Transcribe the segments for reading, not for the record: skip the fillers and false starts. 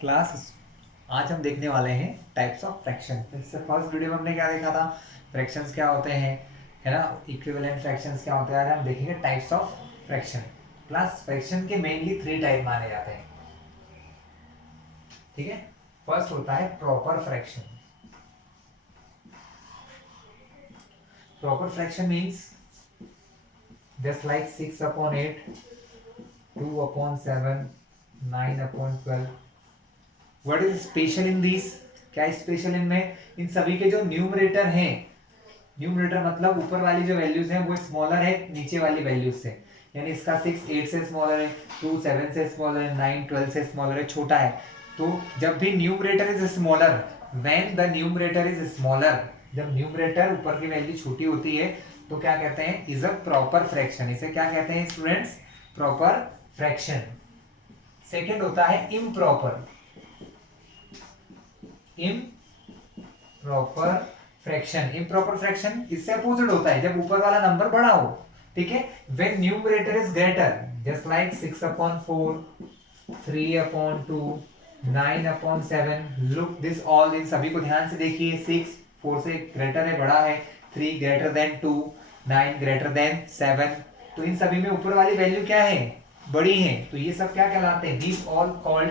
Class आज हम देखने वाले हैं टाइप्स ऑफ फ्रैक्शन। इससे फर्स्ट वीडियो में हमने क्या देखा था, फ्रैक्शंस क्या होते हैं, है ना, इक्विवेलेंट फ्रैक्शंस क्या होते हैं। आज हम देखेंगे types of fraction. Class fraction के मेनली 3 टाइप माने जाते हैं, ठीक है। फर्स्ट होता है proper fraction. Proper fraction means just like 6/8, 2/7, 9/12। What is special in this? क्या स्पेशल इनमें? इन सभी के जो न्यूमरेटर हैं, न्यूमरेटर मतलब ऊपर वाली जो वैल्यूज हैं वो स्मॉलर है नीचे वाली वैल्यूज से। यानी इसका 6 8 से स्मॉलर है, 2 7 से स्मॉलर है, 9 12 से स्मॉलर है, छोटा है। तो जब भी numerator is smaller, when the numerator is smaller, जब न्यूमरेटर ऊपर की वैल्यू छोटी होती है तो क्या कहते हैं, इज अ प्रॉपर फ्रैक्शन। इसे क्या कहते हैं स्टूडेंट्स? Proper fraction. सेकेंड होता है improper. Improper fraction. Improper fraction इससे अपोजिट होता है, जब ऊपर वाला नंबर बड़ा हो, ठीक है। When numerator is greater, just like 6/4, 3/2, 9/7। Look this all, इन सभी को ध्यान से देखिए। 6 4 से ग्रेटर है, बड़ा है। 3 ग्रेटर देन 2, 9 ग्रेटर देन 7। तो इन सभी में ऊपर वाली वैल्यू क्या है, बड़ी है। तो ये सब क्या कहलाते हैं? These all called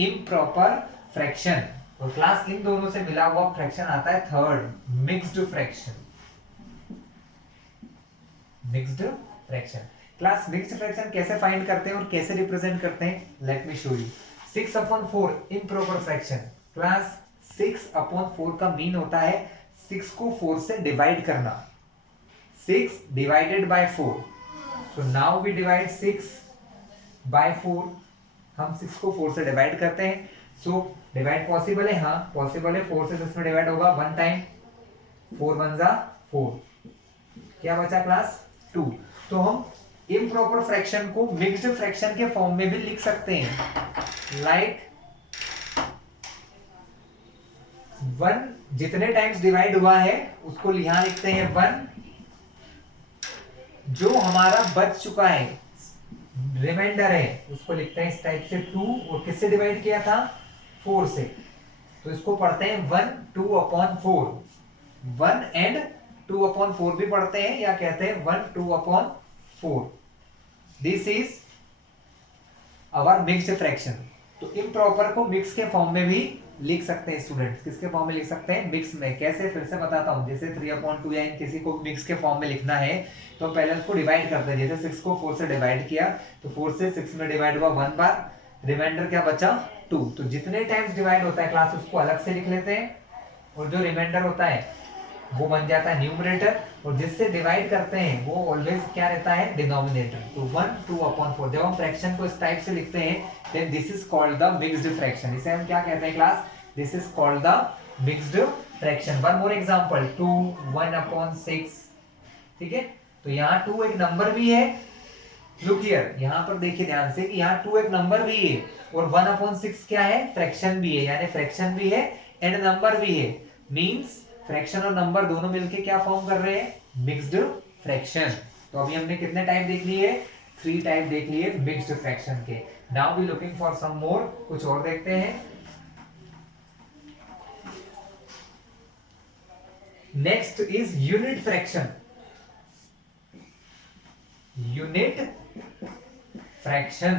improper fraction. और क्लास इन दोनों से मिला हुआ फ्रैक्शन आता है third, mixed fraction. Mixed fraction. Class mixed fraction कैसे फाइंड करते हैं और कैसे रिप्रेजेंट करते हैं, let me show you. 6/4 improper fraction. Class 6/4 का मीन होता है 6 को 4 से डिवाइड करना। 6 divided by 4। So now we divide 6/4। हम 6 को 4 से डिवाइड करते हैं। सो डिवाइड पॉसिबल है, हाँ पॉसिबल है। 4 से 6 में डिवाइड होगा 1 टाइम, 4 1 जा 4। क्या बचा क्लास? 2। तो हम इम्प्रॉपर फ्रैक्शन को मिक्स्ड फ्रैक्शन के फॉर्म में भी लिख सकते हैं। लाइक 1 जितने टाइम्स डिवाइड हुआ है उसको यहां लिखते हैं 1। जो हमारा बच चुका है, रिमाइंडर है, उसको लिखते हैं इस टाइप से 2। और किससे डिवाइड किया था? 4 से। तो इसको पढ़ते हैं 1 2/4। 1 एंड 2/4 भी पढ़ते हैं, या कहते हैं 1 2/4। This is our mixed fraction. तो इम्प्रॉपर को मिक्स के फॉर्म में भी लिख सकते हैं स्टूडेंट्स। किसके फॉर्म में लिख सकते हैं? मिक्स में। कैसे? फिर से बताता हूं। जैसे 3/2 या किसी को मिक्स के फॉर्म में लिखना है तो पहले उसको डिवाइड करते हैं। जैसे 6 को 4 से डिवाइड किया तो 4 से 6 में डिवाइड हुआ 1 बार, रिमाइंडर क्या बचा? 2। तो जितने टाइम्स डिवाइड होता है क्लास उसको अलग से लिख लेते हैं, और जो रिमाइंडर होता है वो बन जाता है न्यूमरेटर, और जिससे डिवाइड करते हैं वो ऑलवेज क्या रहता है? डिनोमिनेटर। तो 1 2/4। जब हम फ्रैक्शन को इस टाइप से लिखते हैं then this is called the mixed fraction. इसे हम क्या कहते हैं class? This is called the mixed fraction. One more example, 2 1/6। ठीक है, तो यहाँ 2 एक नंबर भी है। लुक हियर, यहाँ पर देखिए ध्यान से कि यहाँ 2 एक नंबर भी है और 1/6 क्या है? फ्रैक्शन भी है। यानी फ्रैक्शन भी है एंड नंबर भी है। मींस फ्रैक्शन और नंबर दोनों मिलके क्या फॉर्म कर रहे हैं? Mixed fraction. तो अभी हमने कितने टाइप देख लिए? 3 टाइप देख लिए मिक्स्ड फ्रैक्शन के। Now we looking for some more. कुछ और देखते हैं। Next is unit fraction. Unit fraction.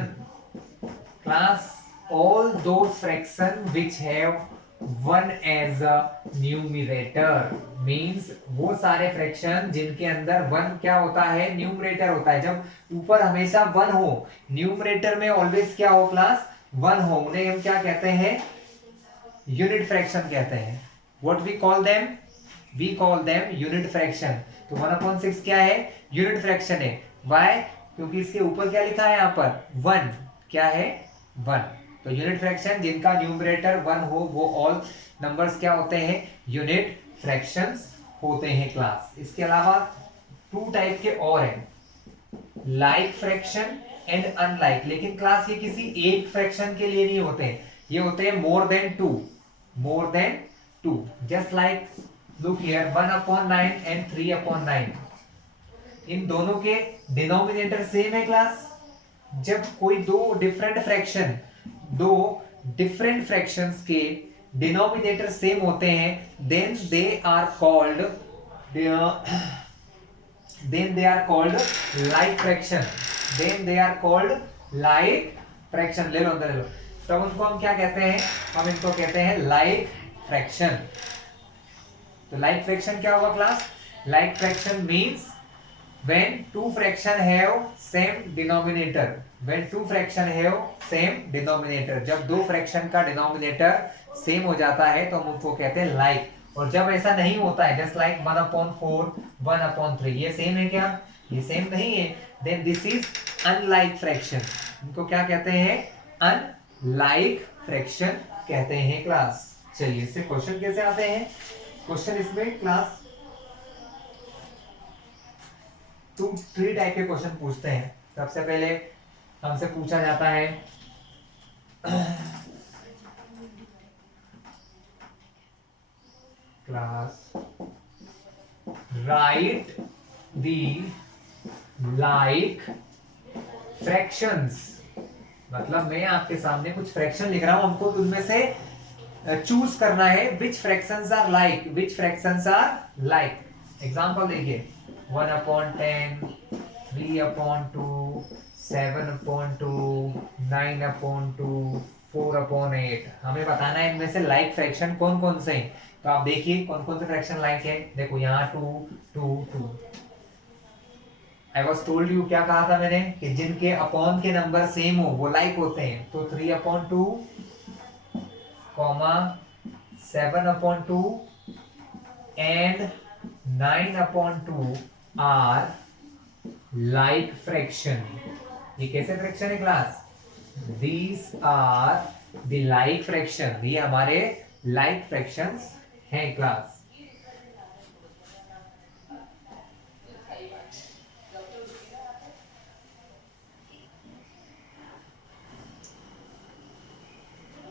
Class, all those fraction which have 1 as a numerator means वो सारे फ्रैक्शन जिनके अंदर 1 क्या होता है? न्यूमरेटर होता है। जब ऊपर हमेशा 1 हो, न्यूमरेटर में ऑलवेज क्या हो क्लास? 1 हो, उन्हें हम क्या कहते हैं? यूनिट फ्रैक्शन कहते हैं। What we call them? We call them unit fraction. तो 1/6 क्या है? यूनिट फ्रैक्शन है। व्हाई? क्योंकि इसके ऊपर क्या लिखा है यहाँ पर? 1। क्या है? 1। तो यूनिट फ्रैक्शन जिनका न्यूमरेटर 1 हो वो ऑल नंबर्स क्या होते हैं? यूनिट फ्रैक्शंस होते हैं क्लास। इसके अलावा 2 टाइप के और हैं, लाइक फ्रैक्शन एंड अनलाइक। लेकिन क्लास ये किसी एक फ्रैक्शन के लिए नहीं होते हैं, ये होते हैं more than 2। More than 2। Just like look here 1/9 and 3/9। इन दोनों के डिनोमिनेटर सेम है क्लास। जब कोई दो डिफरेंट फ्रैक्शन, दो डिफरेंट फ्रैक्शंस के डिनोमिनेटर सेम होते हैं, then they are called like fraction. Then they are called like fraction. ले लो अंदर ले लो। तब उनको हम क्या कहते हैं? हम इनको कहते हैं लाइक फ्रैक्शन। तो लाइक फ्रैक्शन क्या होगा class? Like fraction means when two fraction have same denominator। when two fraction have same denominator, जब दो फ्रैक्शन का डिनोमिनेटर सेम हो जाता है तो हम उसको कहते हैं लाइक। और जब ऐसा नहीं होता है, जस्ट लाइक 1/4 1/3, ये सेम है क्या? ये सेम नहीं है, then this is unlike fraction. इनको क्या कहते हैं? अनलाइक फ्रैक्शन कहते हैं क्लास। चलिए इससे क्वेश्चन कैसे आते हैं? क्वेश्चन इसमें क्लास 3 टाइप के क्वेश्चन पूछते हैं। सबसे पहले हमसे पूछा जाता है क्लास राइट दी लाइक फ्रैक्शंस। मतलब मैं आपके सामने कुछ फ्रैक्शन लिख रहा हूं, हमको उनमें से चूज करना है which fractions are like, which fractions are like. Example देखिए 1/10, 3/2, 7/2, 9/2, 4/8। हमें बताना है इनमें से लाइक फ्रैक्शन कौन कौन से हैं। तो आप देखिए कौन कौन से फ्रैक्शन लाइक है। देखो यहाँ 2 2 2। आई वॉज टोल्ड यू, क्या कहा था मैंने? कि जिनके अपॉन के नंबर सेम हो वो लाइक होते हैं। तो 3/2, 7/2 एंड 9/2 आर लाइक फ्रैक्शन। ये कैसे फ्रैक्शन है class? These are the like fraction. ये हमारे लाइक फ्रैक्शंस हैं क्लास।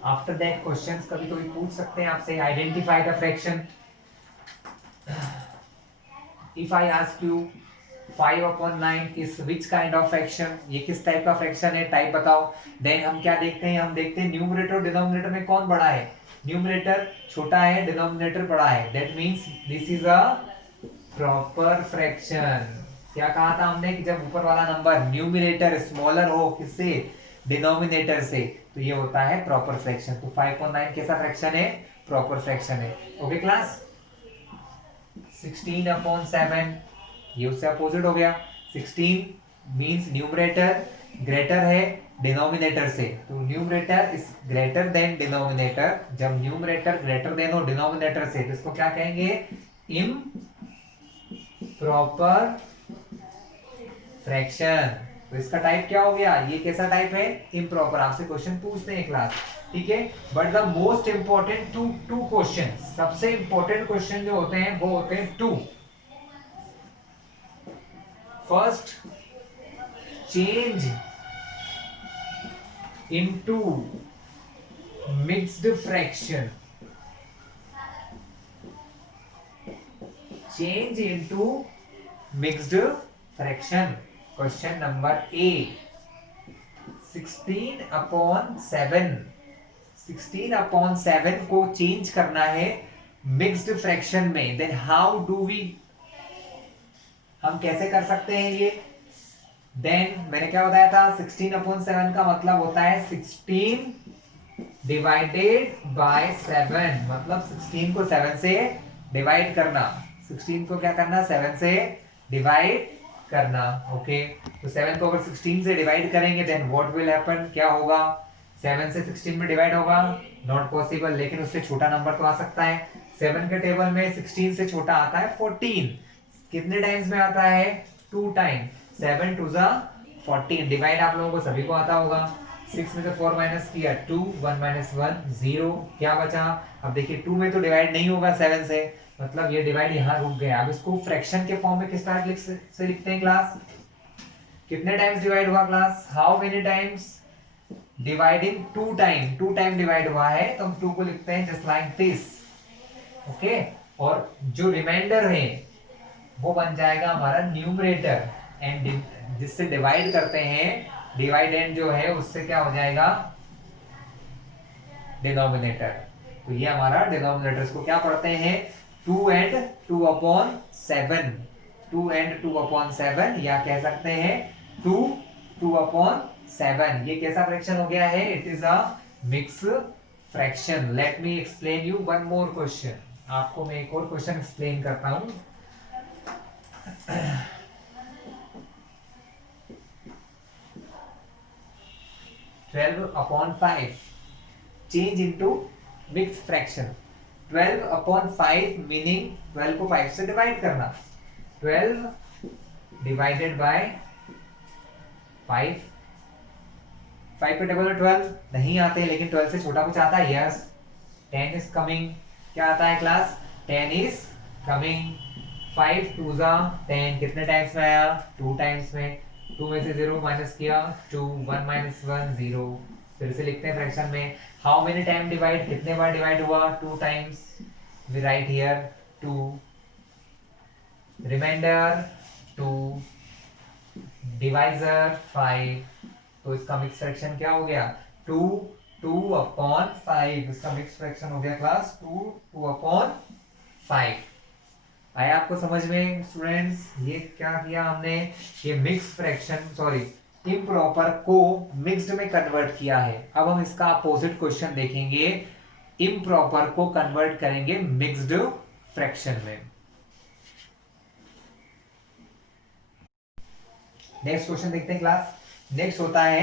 आफ्टर दैट क्वेश्चंस कभी कभी पूछ सकते हैं आपसे, identify the fraction. If I ask you 5/9 is which kind of fraction, ये किस टाइप का फ्रैक्शन है, टाइप बताओ। देन हम क्या देखते हैं? हम देखते हैं न्यूमरेटर और डिनोमिनेटर में कौन बड़ा है। न्यूमरेटर छोटा है, डिनोमिनेटर बड़ा है, that means this is a proper fraction. क्या कहा था हमने? कि जब ऊपर वाला नंबर न्यूमरेटर स्मॉलर हो किससे? डिनोमिनेटर से, तो ये होता है प्रॉपर फ्रैक्शन। तो 5/9 कैसा फ्रैक्शन है? प्रॉपर फ्रैक्शन है। Okay class. 16/7 ये उससे अपोजिट हो गया। 16 मींस न्यूमरेटर ग्रेटर है डिनोमिनेटर से, तो numerator is greater than denominator. जब न्यूमरेटर ग्रेटर देन हो डिनोमिनेटर से तो इसको क्या कहेंगे? Improper fraction. तो इसका टाइप क्या हो गया? ये कैसा टाइप है? इम्प्रॉपर। आपसे क्वेश्चन पूछते हैं क्लास, ठीक है। But the most important two question, सबसे इंपॉर्टेंट क्वेश्चन जो होते हैं वो होते हैं 2। First, change into mixed fraction. Change into mixed fraction. Question number A. 16/7, 16/7 को चेंज करना है मिक्स्ड फ्रैक्शन में। देन हाउ डू वी, हम कैसे कर सकते हैं ये? देन मैंने क्या बताया था? 16/7 का मतलब होता है 16 डिवाइडेड बाय 7। मतलब 16 को 7 से डिवाइड करना। 16 को क्या करना? 7 से डिवाइड करना। ओके, तो 7 को अगर 16 से डिवाइड करेंगे देन व्हाट विल हैपन? क्या होगा? 7 से 16 में डिवाइड होगा? नॉट पॉसिबल, लेकिन उससे छोटा नंबर तो आ सकता है। 7 के टेबल में 16 से छोटा आता है 14। कितने टाइम्स में आता है? 2 टाइम। 7 2 जा 14। डिवाइड आप लोगों को सभी को आता होगा। 6 में से 4 माइनस किया 2, 1 - 1 0। क्या बचा? अब देखिए 2 में तो डिवाइड नहीं होगा 7 से, मतलब ये डिवाइड यहाँ रुक गया। अब इसको फ्रैक्शन के फॉर्म में किस तरह से लिखते हैं क्लास? कितने टाइम्स डिवाइड हुआ class? How many times? Dividing 2 time. 2 time divide हुआ है तो हम 2 को लिखते हैं जस्ट लाइक दिस। ओके, और जो रिमाइंडर है वो बन जाएगा हमारा न्यूमरेटर, एंड जिससे डिवाइड करते हैं डिवाइडेंड जो है उससे क्या हो जाएगा? डिनोमिनेटर। तो ये हमारा डिनोमिनेटर, इसको क्या पढ़ते हैं 2 एंड 2/7, 2 एंड 2/7, या कह सकते हैं 2 2/7। ये कैसा फ्रैक्शन हो गया है, it is a mix fraction. Let me explain you one more question, आपको मैं एक और क्वेश्चन एक्सप्लेन करता हूं। 12/5 change into mix fraction. 12/5 meaning 12 को 5 से डिवाइड करना। 12 डिवाइडेड बाय 5, 5 पे टेबल में 12 नहीं आते, लेकिन 12 से छोटा कुछ आता है, यस 10 इज कमिंग। क्या आता है क्लास, 10 इज कमिंग। 5 2 जा 10, कितने टाइम्स में आया, 2 टाइम्स में। 2 में से 0 माइनस किया 2, 1 माइनस 1 0। फिर से लिखते हैं फ्रैक्शन में, हाउ मेनी टाइम डिवाइड, कितने बार डिवाइड हुआ, 2 times. We write here 2, remainder 2, divisor 5। तो इसका मिक्स फ्रैक्शन क्या हो गया, 2 2/5। इसका मिक्स फ्रैक्शन हो गया क्लास 2 2/5। आया आपको समझ में स्टूडेंट्स, ये क्या किया हमने, ये मिक्स फ्रैक्शन सॉरी इम्प्रॉपर को मिक्स्ड में कन्वर्ट किया है। अब हम इसका अपोजिट क्वेश्चन देखेंगे, इम्प्रॉपर को कन्वर्ट करेंगे मिक्स्ड फ्रैक्शन में। नेक्स्ट क्वेश्चन देखते हैं क्लास। नेक्स्ट होता है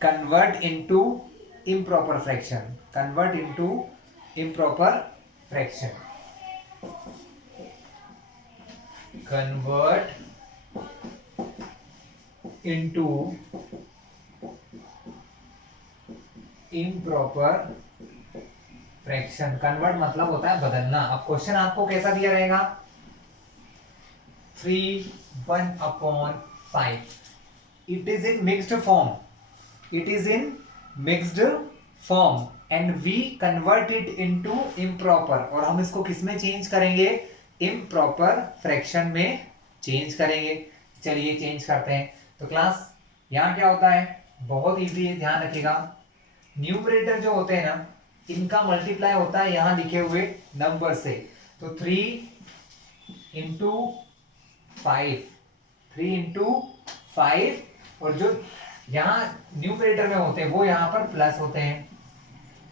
convert into improper fraction, convert into improper fraction. Convert into improper fraction. Convert मतलब होता है बदलना। अब क्वेश्चन आपको कैसा दिया रहेगा, 3 1/5। It is in mixed form. It is in mixed form and we convert it into improper। और हम इसको किस में चेंज करेंगे, improper फ्रैक्शन में चेंज करेंगे। चलिए चेंज करते हैं। तो क्लास यहाँ क्या होता है, बहुत इजी है, ध्यान रखिएगा। न्यूमरेटर जो होते हैं ना, इनका मल्टीप्लाई होता है यहाँ लिखे हुए नंबर से। तो 3 इंटू 5, 3 इंटू 5, और जो यहाँ न्यूमरेटर में होते हैं वो यहाँ पर प्लस होते हैं,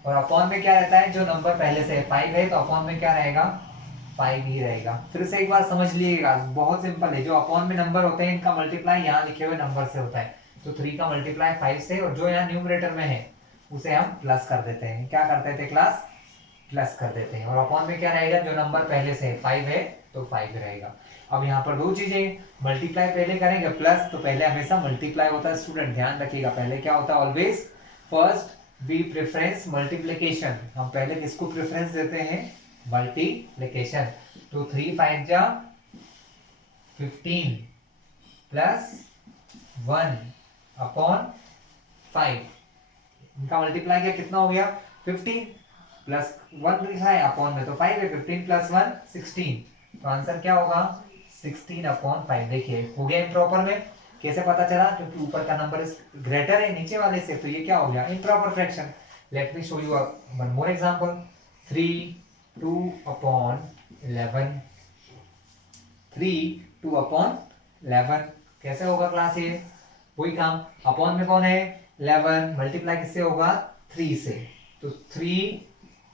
और अपॉन में क्या रहता है, जो नंबर पहले से 5 है तो अपॉन में क्या रहेगा, 5 ही रहेगा। फिर से एक बार समझ लीजिएगा, बहुत सिंपल है। जो अपॉन में नंबर होते हैं इनका मल्टीप्लाई यहाँ लिखे हुए नंबर से होता है। तो 3 का मल्टीप्लाई 5 से, और जो यहाँ न्यूमरेटर में है उसे हम प्लस कर देते हैं। क्या करते थे क्लास, प्लस कर देते हैं। और अपॉन में क्या रहेगा, जो नंबर पहले से 5 है तो 5 रहेगा। अब यहाँ पर दो चीजें, मल्टीप्लाई पहले करेंगे प्लस, तो पहले हमेशा मल्टीप्लाई होता है स्टूडेंट, ध्यान रखिएगा। पहले क्या होता है, always first we preference multiplication. हम पहले किसको प्रेफरेंस देते हैं, मल्टीप्लिकेशन। तो 3 5 जा 15 प्लस 1/5। इनका मल्टीप्लाई किया कितना हो गया, 15 प्लस 1 लिखा है अपॉन में, तो 5 है। 15 प्लस 1 16। तो आंसर क्या होगा, 16/5। देखिए हो गया इम्प्रॉपर में। कैसे पता चला, क्योंकि ऊपर का नंबर ग्रेटर है नीचे वाले से, तो ये क्या हो गया, improper fraction. Let me show you one more example. 3 2/11, 3 2/11 कैसे होगा क्लास, ये वही काम। अपॉन में कौन है, 11, मल्टीप्लाई किससे होगा, 3 से। तो 3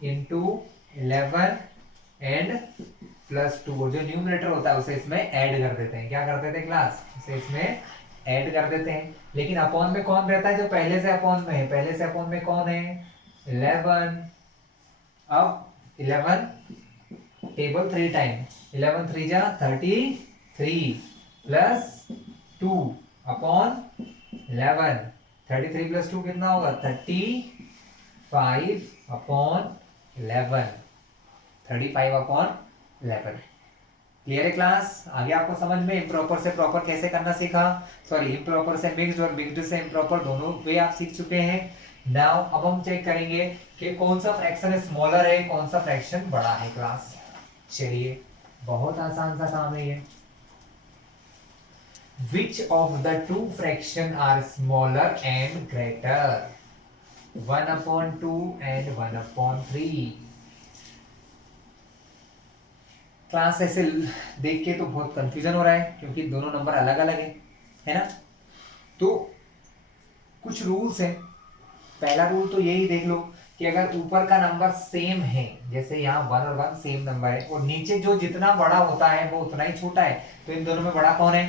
इंटू 11 एंड प्लस 2, और जो न्यूमरेटर होता है उसे इसमें ऐड कर देते हैं। क्या कर देते हैं क्लास, उसे इसमें ऐड कर देते हैं। लेकिन अपॉन में कौन रहता है, जो पहले से अपॉन में है, पहले से अपॉन में कौन है, 11। अब 11 टेबल 3 टाइम, 11 3 जा 33 प्लस 2/11। 33 प्लस 2 कितना होगा, 35/11, 35/11। क्लियर है क्लास, आगे आपको समझ में इम्प्रॉपर से प्रॉपर कैसे करना सीखा, सॉरी इम्प्रॉपर से मिक्स्ड और मिक्स्ड से इम्प्रॉपर दोनों वे आप सीख चुके हैं। नाउ अब हम चेक करेंगे कि कौन सा फ्रैक्शन स्मॉलर है, कौन सा फ्रैक्शन बड़ा है क्लास। चलिए बहुत आसान सा काम है ये। Which of the two fraction are smaller and greater? 1/2 and 1/3। Class ऐसे देख के तो बहुत कंफ्यूजन हो रहा है क्योंकि दोनों नंबर अलग अलग है ना। तो कुछ रूल्स हैं। पहला रूल तो यही देख लो कि अगर ऊपर का नंबर सेम है, जैसे यहाँ 1 और 1 सेम नंबर है, और नीचे जो जितना बड़ा होता है वो उतना ही छोटा है, तो इन दोनों में बड़ा कौन है?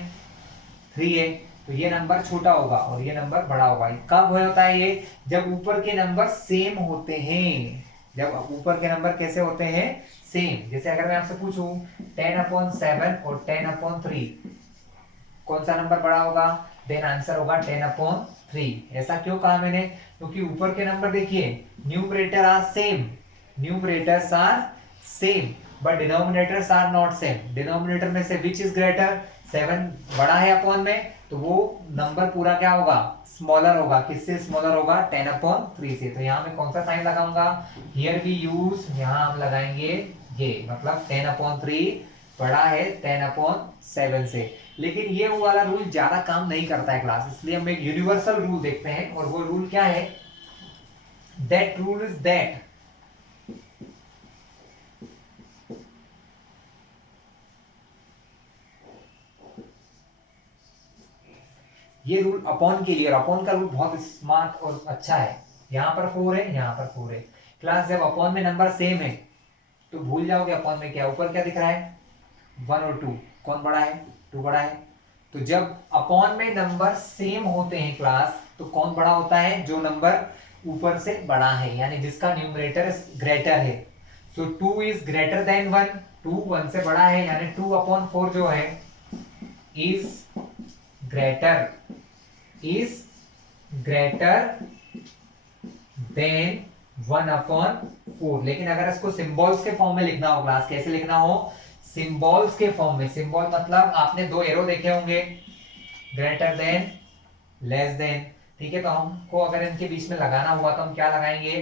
3 है, तो ये नंबर छोटा होगा और ये नंबर बड़ा होगा। कब होता है ये? जब ऊपर के नंबर सेम होते हैं। जब ऊपर के नंबर कैसे होते हैं? सेम। जैसे अगर मैं आपसे पूछूं 10/7 और 10/3, कौन सा नंबर बड़ा होगा? देन आंसर होगा 10/3। ऐसा क्यों कहा मैंने? क्योंकि ऊपर के नंबर देखिए, numerator are same, numerators are same, but denominators are not same. Denominator में से विच इज ग्रेटर? 7 बड़ा है अपॉन में, तो वो नंबर पूरा क्या होगा? स्मॉलर होगा। किससे स्मॉलर होगा? 10/3 से। तो यहाँ मैं कौन सा साइन लगाऊंगा? हियर वी यूज, यहाँ हम लगाएंगे ये, मतलब 10/3 बड़ा है 10/7 से। लेकिन ये वो वाला रूल ज्यादा काम नहीं करता है क्लास, इसलिए हम एक यूनिवर्सल रूल देखते हैं, और वो रूल क्या है? दैट रूल इज दैट ये रूल अपॉन के लिए, और अपॉन का रूल बहुत स्मार्ट और अच्छा है। यहां पर 4 है, यहां पर 4 है। क्लास जब अपॉन में नंबर सेम है तो भूल जाओगे अपॉन में क्या, ऊपर क्या दिख रहा है? 1 और 2, कौन बड़ा है? 2 बड़ा है। तो जब अपॉन में नंबर सेम होते हैं क्लास, तो कौन बड़ा होता है? जो नंबर ऊपर से बड़ा है, यानी जिसका न्यूमरेटर ग्रेटर है। सो 2 इज ग्रेटर देन 1, 2 1 से बड़ा है, यानी 2/4 जो है is greater, is greater than 1/4। लेकिन अगर इसको सिंबल्स के फॉर्म में लिखना हो क्लास, कैसे लिखना हो? सिंबल्स के फॉर्म में। सिंबल मतलब आपने 2 एरो देखे होंगे, ग्रेटर देन, लेस देन, ठीक है। तो हमको अगर इनके बीच में लगाना हुआ तो हम क्या लगाएंगे? ये,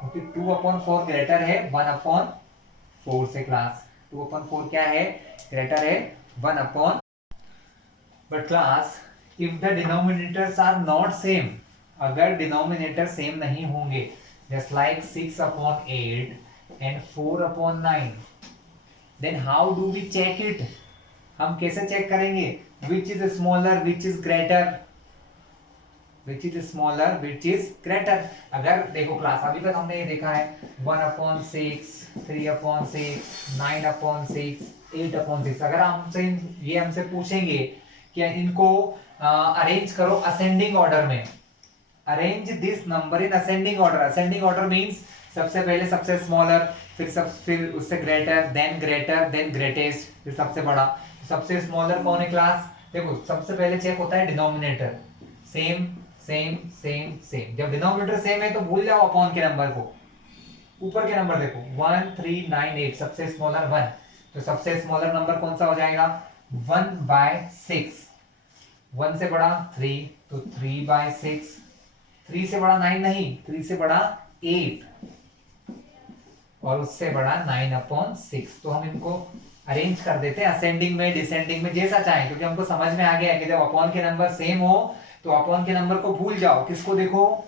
क्योंकि 2/4 ग्रेटर है 1/4 से क्लास। 2/4 क्या है? ग्रेटर है 1/4। But class if the denominators are not same, अगर डिनोमिनेटर सेम नहीं होंगे, just like 6/8 and 4/9, then how do we check it? हम कैसे चेक करेंगे? Which is smaller, which is greater, which is smaller, which is greater. अगर देखो class, अभी तक हमने ये देखा है 1/6, 3/6, 9/6, 8/6। अगर हमसे ये हमसे पूछेंगे कि इनको अरेंज करो असेंडिंग ऑर्डर में, arrange this number in ascending order. Ascending order means सबसे पहले सबसे स्मॉलर, फिर उससे ग्रेटर, देन ग्रेटेस्ट, फिर सबसे बड़ा। सबसे स्मॉलर कौन है क्लास? देखो सबसे पहले चेक होता है denominator, same same same same. जब डिनोमिनेटर सेम है तो भूल जाओ अपॉन के नंबर को। ऊपर के नंबर देखो 1 3 9 8, सबसे स्मॉलर 1, तो सबसे स्मॉलर नंबर कौन सा हो जाएगा? 1/6। 1 से बड़ा 3, तो 3/6। 3 से बड़ा 9 नहीं, 3 से बड़ा 8, और उससे बड़ा 9/6। तो हम इनको अरेंज कर देते हैं असेंडिंग में, डिसेंडिंग में, जैसा चाहें, क्योंकि हमको समझ में आ गया कि जब अपॉन के नंबर सेम हो तो अपॉन के नंबर को भूल जाओ। किसको देखो?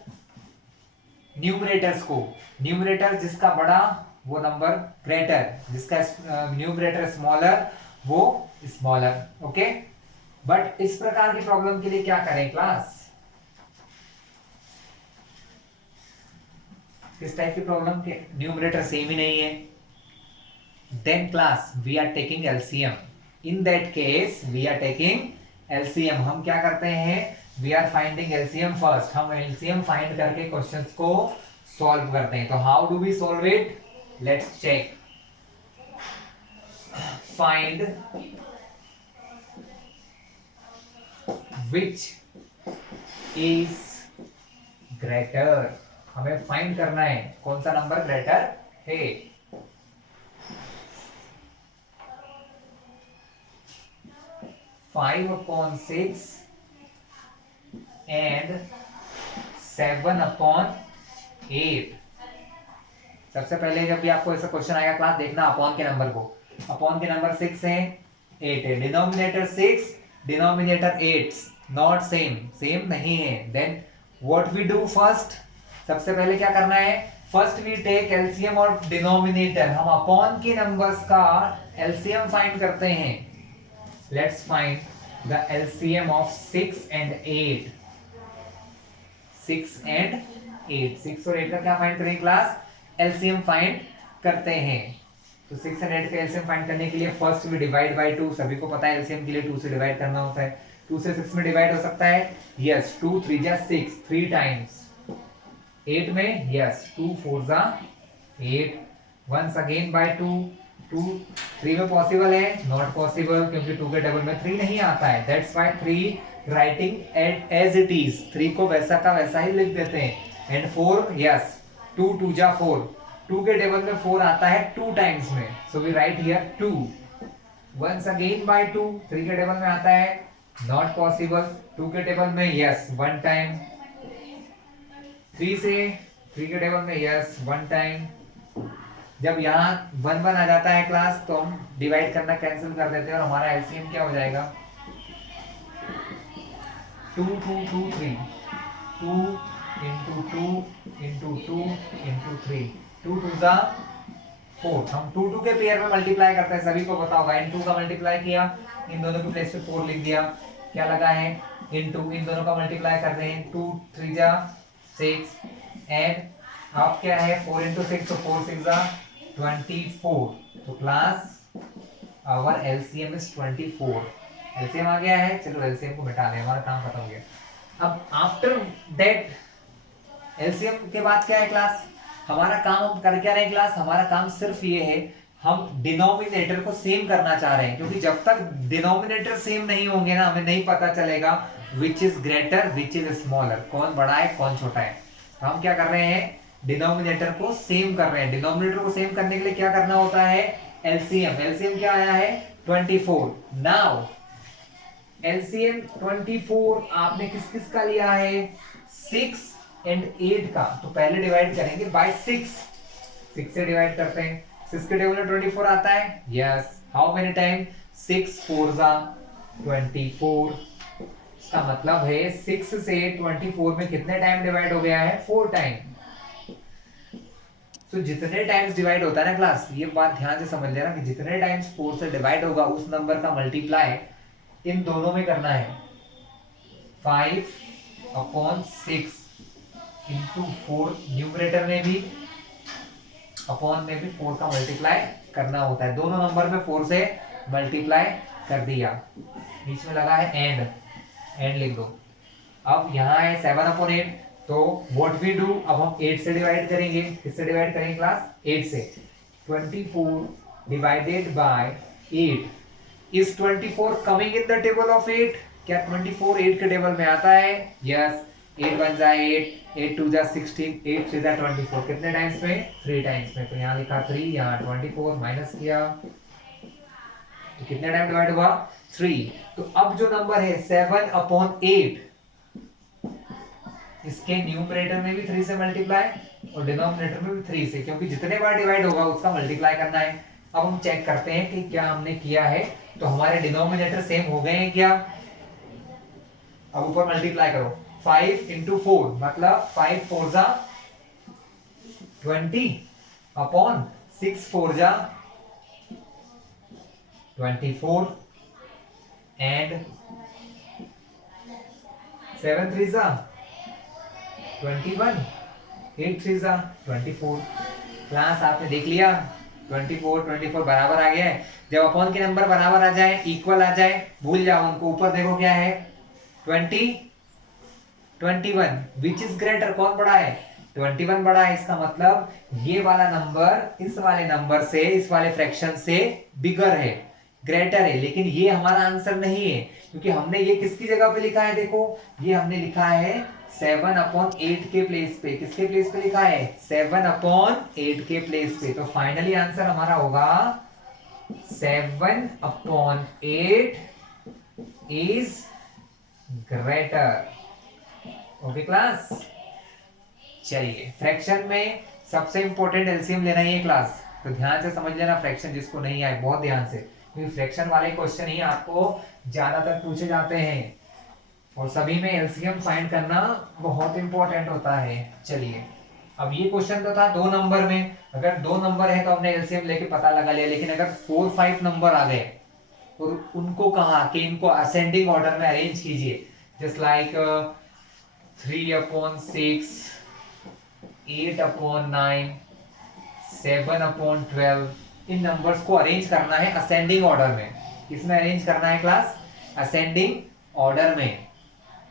न्यूमरेटर्स को। न्यूमरेटर जिसका बड़ा वो नंबर ग्रेटर, जिसका न्यूमरेटर स्मॉलर वो स्मॉलर। ओके, बट इस प्रकार की प्रॉब्लम के लिए क्या करें क्लास? किस टाइप की प्रॉब्लम के न्यूमरेटर सेम ही नहीं है? Then class we are taking LCM. In that case we are taking LCM. हम क्या करते हैं? We are finding LCM first. हम एलसीएम फाइंड करके क्वेश्चंस को सॉल्व करते हैं। तो how do we solve it? Let's check. Find which is greater. हमें फाइंड करना है कौन सा नंबर ग्रेटर है। 5/6 एंड 7/8। सबसे पहले जब भी आपको ऐसा क्वेश्चन आएगा क्लास, देखना अपॉन के नंबर को। अपॉन के नंबर 6 है, 8 है, denominator 6, denominator 8, not same, same नहीं है। Then what we do first, सबसे पहले क्या करना है, फर्स्ट वी टेक एलसीएम और डिनोमिनेटर, हम अपॉन के नंबर्स का एलसीएम फाइंड करते हैं। Let's find the LCM of 6 and 8। 6 and 8, 6 और 8 का क्या फाइंड करें क्लास, एलसीएम फाइंड करते हैं। तो 6 and 8 का एलसीएम फाइंड करने के लिए फर्स्ट वी डिवाइड बाय 2, सभी को पता है एलसीएम के लिए 2 से डिवाइड करना होता है। 2 से 6 में डिवाइड हो सकता है, यस, 2 3 जा 6, 3 टाइम्स। 8 में, यस, 2 4 जा 8, वंस अगेन बाय 2, 2 3 में पॉसिबल है, नॉट पॉसिबल, क्योंकि 2 के डबल में 3 नहीं आता है, that's why 3 writing as it is, 3 को वैसा का वैसा ही लिख देते हैं। एंड 4, यस, 2 2 जा 4, 2 के टेबल में 4 आता है 2 टाइम्स में, so we write here 2, once again by 2, 3 के टेबल में आता है, नॉट पॉसिबल, 2 के टेबल में, यस, 1 टाइम, 3 से 3 के टेबल में, यस, 1 टाइम। जब यहाँ 1 1 आ जाता है क्लास, तो हम डिवाइड करना कैंसिल कर देते हैं और हमारा एलसीएम क्या हो जाएगा, 2 2 2 3, 2 into 2 into 2 into 3, 2 2 जा 4, हम 2 2 के पेयर में मल्टीप्लाई करते हैं, सभी को पता होगा। इन 2 का मल्टीप्लाई किया, इन दोनों की प्लेस पे 4 लिख दिया, क्या लगा है, इनटू, इन दोनों का मल्टीप्लाई कर रहे हैं, 2 3 जा 6, एंड अब क्या है, 4 into 6, तो 4 6 जा 24, तो class our LCM is 24। LCM आ गया है, चलो एलसीएम को मिटा लें, हमारा काम खत्म हो गया। अब आफ्टर दैट एलसीएम के बाद क्या है क्लास, हमारा काम हम कर क्या रहे हैं क्लास, हमारा काम सिर्फ ये है, हम डिनोमिनेटर को सेम करना चाह रहे हैं, क्योंकि जब तक डिनोमिनेटर सेम नहीं होंगे ना, हमें नहीं पता चलेगा विच is greater which is smaller, कौन बड़ा है कौन छोटा है। तो हम क्या कर रहे हैं, डिनोमिनेटर को सेम कर रहे हैं। डिनोमिनेटर को सेम करने के लिए क्या करना होता है, एलसीएम, एलसीएम क्या आया है 24। नाउ एलसीएम 24 आपने किस किस का लिया है, 6 and 8 का, तो पहले डिवाइड करेंगे बाय 6, 6 से डिवाइड करते हैं, 6 के टेबल में 24 आता है, यस, हाउ मेनी टाइम, 6 4 जा 24, इसका मतलब है 6 से 24 में कितने टाइम डिवाइड हो गया है, 4 टाइम। तो जितने टाइम्स डिवाइड होता है ना क्लास, ये बात ध्यान से समझ लेना कि जितने टाइम्स 4 से डिवाइड होगा उस नंबर का मल्टीप्लाई इन दोनों में करना है, 5/6 into 4, न्यूमरेटर में भी अपॉन में भी 4 का मल्टीप्लाई करना होता है, दोनों नंबर में 4 से मल्टीप्लाई कर दिया, बीच में लगा है एंड, एंड लिख दो। अब यहाँ है 7/8, तो व्हाट वी डू, अब हम 8 से डिवाइड करेंगे, किससे डिवाइड करेंगे क्लास, 8 से। 24 divided by 8, is 24 coming in the table of 8, क्या 24 8 के टेबल में आता है, यस, 8 1 जा 8, 8 2 जा 16, 8 3 जा 24, कितने टाइम्स में, 3 टाइम्स में, तो यहाँ लिखा 3, यहाँ 24 माइनस किया, तो कितने टाइम डिवाइड हुआ, 3। तो अब जो नंबर है 7/8, इसके न्यूमरेटर में भी 3 से मल्टीप्लाई और डिनोमिनेटर में भी 3 से, क्योंकि जितने बार डिवाइड होगा उसका मल्टीप्लाई करना है। अब हम चेक करते हैं कि क्या हमने किया है, तो हमारे डिनोमिनेटर सेम हो गए हैं क्या, अब ऊपर मल्टीप्लाई करो, 5 into 4 मतलब 5 4 जा 20 अपॉन 6 4 जा 24 एंड 7 3 जा 21, 8 3 जा 24। क्लास आपने देख लिया, 24 बराबर आ गया है। जब अपॉन के नंबर बराबर आ जाए, इक्वल आ जाए, भूल जाओ उनको, ऊपर देखो क्या है 20 21, विच इज ग्रेटर, कौन बड़ा है, 21 बड़ा है, इसका मतलब ये वाला नंबर इस वाले नंबर से, इस वाले फ्रैक्शन से बिगर है, ग्रेटर है। लेकिन ये हमारा आंसर नहीं है, क्योंकि हमने ये किसकी जगह पे लिखा है, देखो ये हमने लिखा है 7/8 के प्लेस पे, किसके प्लेस पे लिखा है, 7/8 के प्लेस पे। तो फाइनली आंसर हमारा होगा 7/8 इज ग्रेटर। ओके क्लास, चलिए फ्रैक्शन में सबसे इंपॉर्टेंट एलसीएम लेना ही है क्लास, तो ध्यान से समझ लेना फ्रैक्शन, जिसको नहीं आए बहुत ध्यान से, क्योंकि फ्रैक्शन वाले क्वेश्चन ही आपको ज्यादातर पूछे जाते हैं। और सभी में एलसीएम फाइंड करना बहुत इंपॉर्टेंट होता है। चलिए, अब ये क्वेश्चन तो था 2 नंबर में, अगर 2 नंबर है तो हमने एलसीएम लेके पता लगा लिया, लेकिन अगर 4-5 नंबर आ गए और उनको कहा कि इनको असेंडिंग ऑर्डर में अरेंज कीजिए, जस्ट लाइक 3/6, 8/9, 7/12, इन नंबर्स को अरेंज करना है असेंडिंग ऑर्डर में। किसमें अरेंज करना है क्लास? असेंडिंग ऑर्डर में।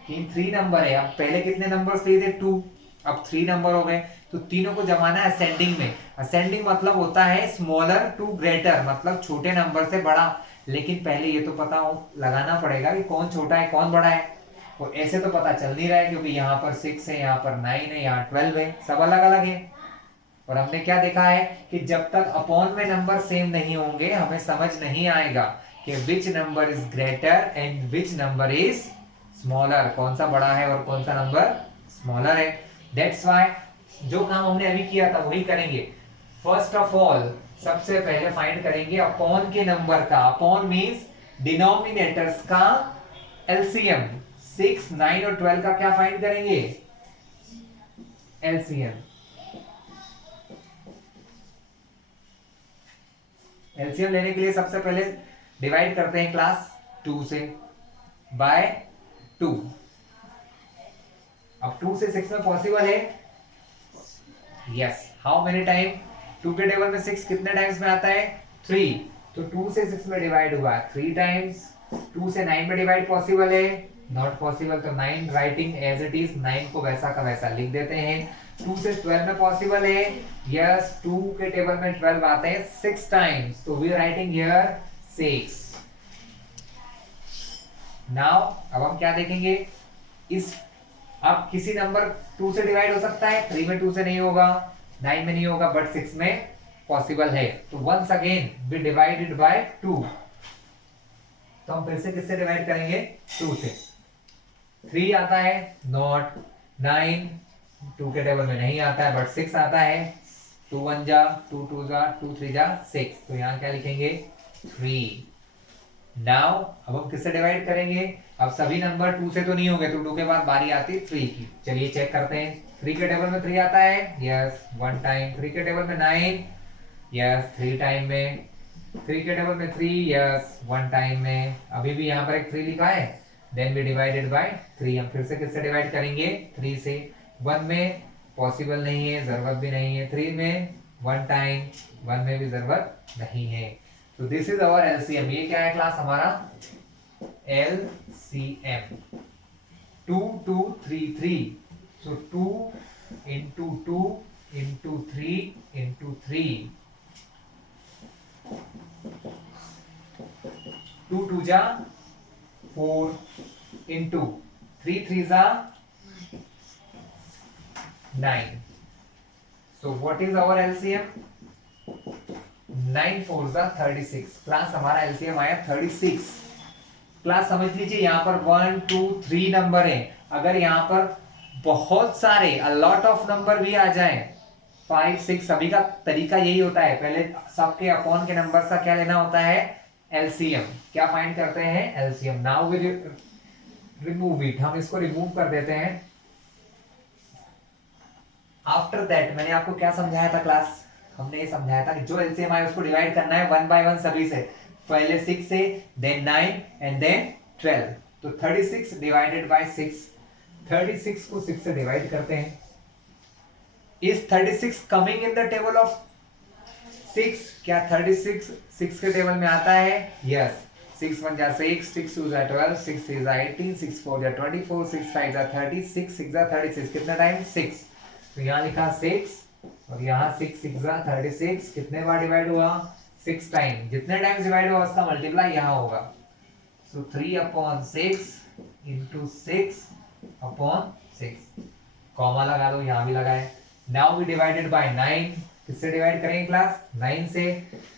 3 नंबर है, अब पहले कितने नंबर्स लिए थे? 2, अब 3 नंबर हो गए, तो तीनों को जमाना है असेंडिंग में। असेंडिंग मतलब होता है स्मॉलर टू ग्रेटर, मतलब छोटे नंबर से बड़ा। लेकिन पहले ये तो पता लगाना पड़ेगा कि कौन छोटा है कौन बड़ा है, और ऐसे तो पता चल नहीं रहा है, क्योंकि यहाँ पर 6 है, यहाँ पर 9 है, यहाँ 12 है, सब अलग अलग है। और हमने क्या देखा है कि जब तक अपॉन में नंबर सेम नहीं होंगे हमें समझ नहीं आएगा कि which number is greater and which number is smaller, कौन सा बड़ा है और कौन सा नंबर स्मॉलर है। दैट्स व्हाई जो काम हमने अभी किया था वही करेंगे। फर्स्ट ऑफ ऑल सबसे पहले फाइंड करेंगे अपॉन के नंबर का, अपॉन मींस डिनोमिनेटर्स का एलसीएम। 6, 9 और 12 का क्या फाइंड करेंगे? एलसीएम। एलसीएम लेने के लिए सबसे पहले डिवाइड करते हैं क्लास 2 से बाय 2। अब 2 से 6 में पॉसिबल है? यस। How many time? 2 के टेबल में 6 कितने टाइम्स में आता है? 3। तो 2 से 6 में डिवाइड हुआ 3 टाइम्स। 2 से 9 में डिवाइड पॉसिबल है? Not possible. तो 9 राइटिंग एज इट इज, 9 को वैसा का वैसा लिख देते हैं। 2 से 12 में पॉसिबल है? यस। 2 के टेबल में 12 आते हैं 6 टाइम्स, तो we are writing here 6। Now अब हम क्या देखेंगे? इस अब किसी नंबर 2 से डिवाइड हो सकता है, 3 में 2 से नहीं होगा, 9 में नहीं होगा, बट 6 में पॉसिबल है। तो once again we divided by 2। तो हम फिर से किससे डिवाइड करेंगे? 2 से। 3 आता है? नॉट। 9 2 के टेबल में नहीं आता है, बट 6 आता है। 2 1 जा, 2 2 जा, 2 3 जा 6। तो यहाँ क्या लिखेंगे? 3। नाउ अब हम किससे डिवाइड करेंगे? अब सभी नंबर 2 से तो नहीं होंगे, तो 2 के बाद बारी आती है 3 की। चलिए चेक करते हैं। 3 के टेबल में 3 आता है? Yes, 1 time. 3 के टेबल में 9? यस, 3 टाइम में। 3 के टेबल में 3? यस, 1 टाइम में। अभी भी यहाँ पर एक 3 लिखा है। Then we divided by 3। हम फिर से किससे डिवाइड करेंगे? 3 से। 1 में पॉसिबल नहीं है, जरूरत भी नहीं है। 3 में 1 टाइम, 1 में भी जरूरत नहीं है। तो दिस इज अवर एलसीएम। ये क्या है क्लास? हमारा एलसीएम। 2 2 3 3। सो 2 into 2 into 3 into 3। 2 2 जा 4 into 3 3 जा 9। So what is our LCM? 9 4 जा 36। क्लास हमारा LCM आया 36। क्लास समझ लीजिए यहाँ पर 1 2 3 नंबर है, अगर यहाँ पर बहुत सारे लॉट ऑफ नंबर भी आ जाए 5 6, सभी का तरीका यही होता है, पहले सबके अपॉन के नंबर का क्या लेना होता है? एलसीएम। क्या फाइंड करते हैं? LCM. Now we remove it. हम इसको रिमूव कर देते हैं। आफ्टर दैट मैंने आपको क्या समझाया था क्लास? हमने ये समझाया था कि जो एलसीएम आए उसको डिवाइड करना है 1 बाय 1 सभी से। पहले 6 से, देन 9 एंड देन 12। तो 36 डिवाइडेड बाय 6। 36 को 6 से डिवाइड करते हैं। Is 36 coming in the table of 6? क्या 36 6 के टेबल में आता है? यस। 6 1 जा 6, 6 2 जा 12, 6 3 जा 18, 6 4 जा 24, 6 5 जा 30, 6 6 जा 36। कितना टाइम? 6। तो यहाँ लिखा 6 और यहाँ 6 6 जा 36। कितने बार डिवाइड हुआ? 6 टाइम। जितने टाइम डिवाइड हुआ उसका मल्टीप्लाई यहाँ होगा। सो 3/6 into 6 अपॉन 6। कॉमा लगा लो, यहाँ भी लगाए। Now we divided by 9। किससे डिवाइड करेंगे क्लास? 9 से।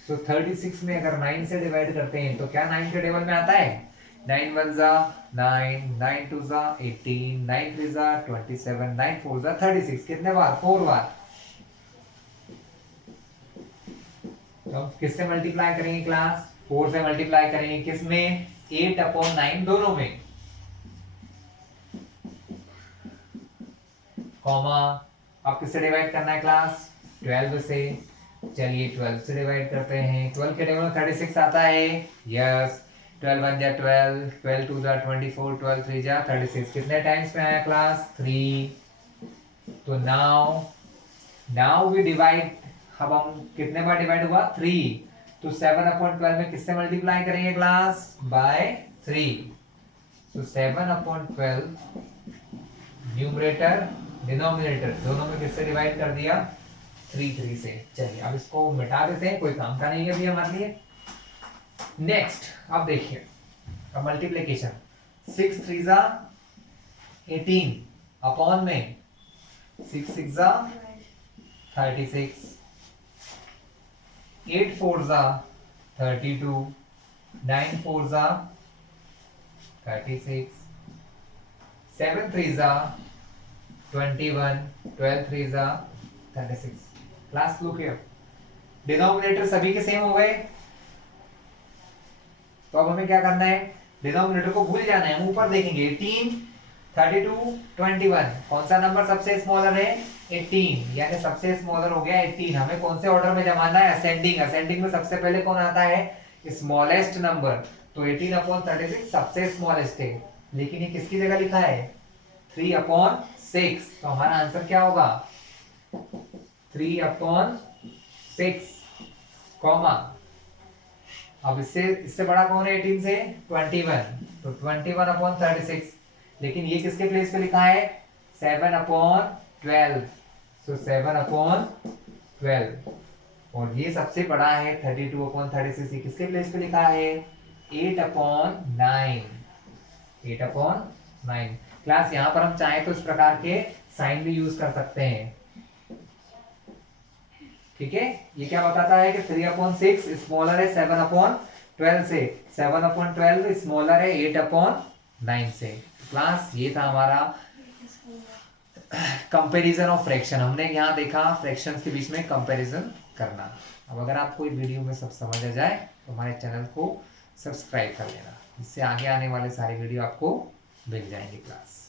सो 36 में अगर 9 से डिवाइड करते हैं तो क्या 9 के टेबल में आता है? 9 1 जा 9, 9 2 जा 18, 9 3 जा 27, 9 4 जा 36। कितने बार? 4 बार। तो हम किससे मल्टीप्लाई करेंगे क्लास? 4 से मल्टीप्लाई करेंगे। किसमें? 8/9 दोनों में। कॉमा, अब किससे डिवाइड करना है क्लास? 12 से। चलिए 12 से डिवाइड करते हैं। 12 के टेबल में 36 आता है, यस। 12 1 जा 12, 12 2 जा 24, 12 3 जा 36। कितने टाइम्स में आया क्लास? 3। तो नाउ वी डिवाइड, अब हम कितने बार डिवाइड हुआ? 3। तो 7/12 में किससे मल्टीप्लाई करेंगे क्लास? बाय 3। तो 7/12 न्यूमरेटर डिनोमिनेटर दोनों में किससे डिवाइड कर दिया? 3 से। चलिए अब इसको मिटा देते हैं, कोई काम का नहीं है अभी हमारे लिए। नेक्स्ट अब देखिए, अब मल्टीप्लीकेशन। 6 3 जा 18 अपॉन में 6 6 जा 36, 8 4 जा 32, 9 4 जा 36, 7 3 जा 21, 12 3 जा 36। क्लास लुक हियर, डिनोमिनेटर सभी के सेम हो गए। तो अब हमें क्या करना है? डिनोमिनेटर को भूल जाना है, हम ऊपर देखेंगे। 18 32 21, कौन सा नंबर सबसे स्मॉलर है? 18, यानी सबसे स्मॉलर हो गया 18। हमें कौन से ऑर्डर में जमाना है? असेंडिंग। असेंडिंग में सबसे पहले कौन आता है? Smallest number. तो 18/36 सबसे स्मॉलेस्ट है, लेकिन ये किसकी जगह लिखा है? 3/6। तो हमारा आंसर क्या होगा? 3/6, कॉमा, अब इससे बड़ा कौन है 18 से? 21। तो 21/36, लेकिन ये किसके प्लेस पे लिखा है? 7/12। सो 7/12, और ये सबसे बड़ा है 32/36, ये किसके प्लेस पे लिखा है? 8/9। 8/9। क्लास यहाँ पर हम चाहें तो इस प्रकार के साइन भी यूज कर सकते हैं, ठीक है। ये क्या बताता है कि 3/6 स्मॉलर है 7/12 से, 7/12 स्मॉलर है 8/9 से। क्लास ये था हमारा कंपैरिजन ऑफ फ्रैक्शन। हमने यहाँ देखा फ्रैक्शंस के बीच में कंपैरिजन करना। अब अगर आपको वीडियो में सब समझ आ जाए तो हमारे चैनल को सब्सक्राइब कर लेना, इससे आगे आने वाले सारे वीडियो आपको मिल जाएंगे क्लास।